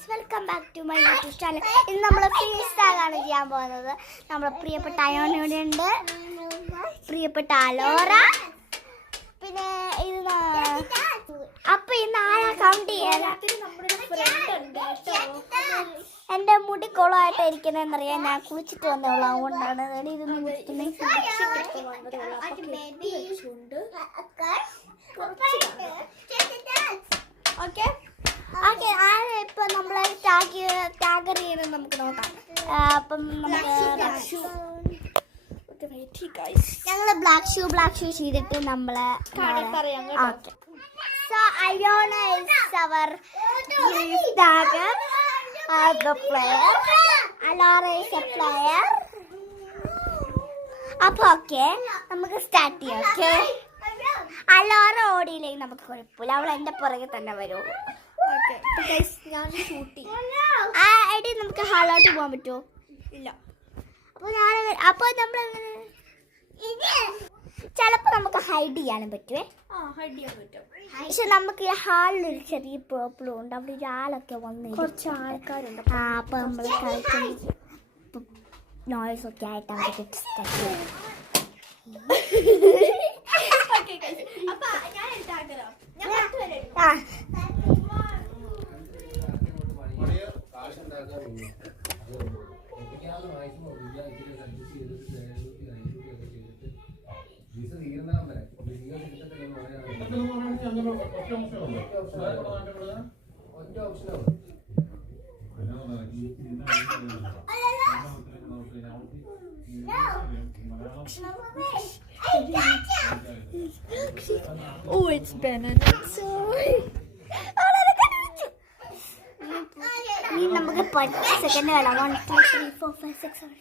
Guys, welcome back to my YouTube channel. ഇന്ന് നമ്മൾ free സ്റ്റാഗാണ് ചെയ്യാൻ പോകുന്നത്. നമ്മുടെ പ്രിയപ്പെട്ട അയോണിയുടെ ഉണ്ട്, പ്രിയപ്പെട്ട അലോറ, പിന്നെ ഇത് അപ്പൊ ഇന്ന് ആരാ കൗണ്ട് ചെയ്യാൻ? എന്റെ മുടി കുളമായിട്ട് ഇരിക്കുന്നതെന്നറിയാൻ ഞാൻ കുളിച്ചിട്ട് വന്നോളൂ, അതുകൊണ്ടാണ് ഇതൊന്നും ഓക്കെ. ഇപ്പൊ നമ്മളെ ടാഗർ ചെയ്യുന്നത് നമുക്ക് നോക്കാം. അപ്പം ഞങ്ങള് ബ്ലാക്ക് ഷൂ ചെയ്തിട്ട് നമ്മള് okay. So Ayona is our ടാഗർ, the player. Alora is a player. അപ്പൊ ഓക്കെ, നമുക്ക് സ്റ്റാർട്ട് ചെയ്യാം. ഓക്കെ, അലോറ ഓടിയില്ലെങ്കിൽ നമുക്ക് കുഴപ്പമില്ല, അവൾ എന്റെ പുറകെ തന്നെ വരുള്ളൂ. എടി നമുക്ക് ഹാളോട്ട് പോകാൻ പറ്റുമോ? ഇല്ല. അപ്പൊ നമ്മൾ ചിലപ്പോ നമുക്ക് ഹൈഡ് ചെയ്യാനും പറ്റുമേ. പക്ഷെ നമുക്ക് ഈ ഹാളിലൊരു ചെറിയ പ്രോബ്ലം ഉണ്ട്. അവിടെ ഒരാളൊക്കെ വന്ന് കുറച്ച് ആൾക്കാരുണ്ട്. അപ്പൊ നമ്മൾ കളിക്കുമ്പോൾ നോയ്സ് ഒക്കെ ആയിട്ട് അവർക്ക് Oh, it's banana. Sorry. ഇനി നമുക്ക് 10 സെക്കൻഡ് വേണം. 1 2 3 4 5 6 7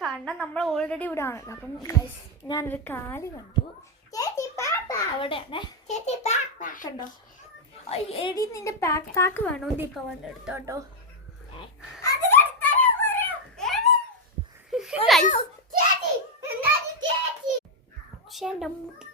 കാരണം നമ്മൾ ഓൾറെഡി ഇവിടെ ആണല്ലോ. അപ്പം ഞാനൊരു കാല് കണ്ടു അവിടെയാണ്. കണ്ടോ എടി, നിന്റെ പാക്ക് വേണോ? ഇപ്പൊ വന്ന് എടുത്തോട്ടോ. പക്ഷെ എന്റെ മുടി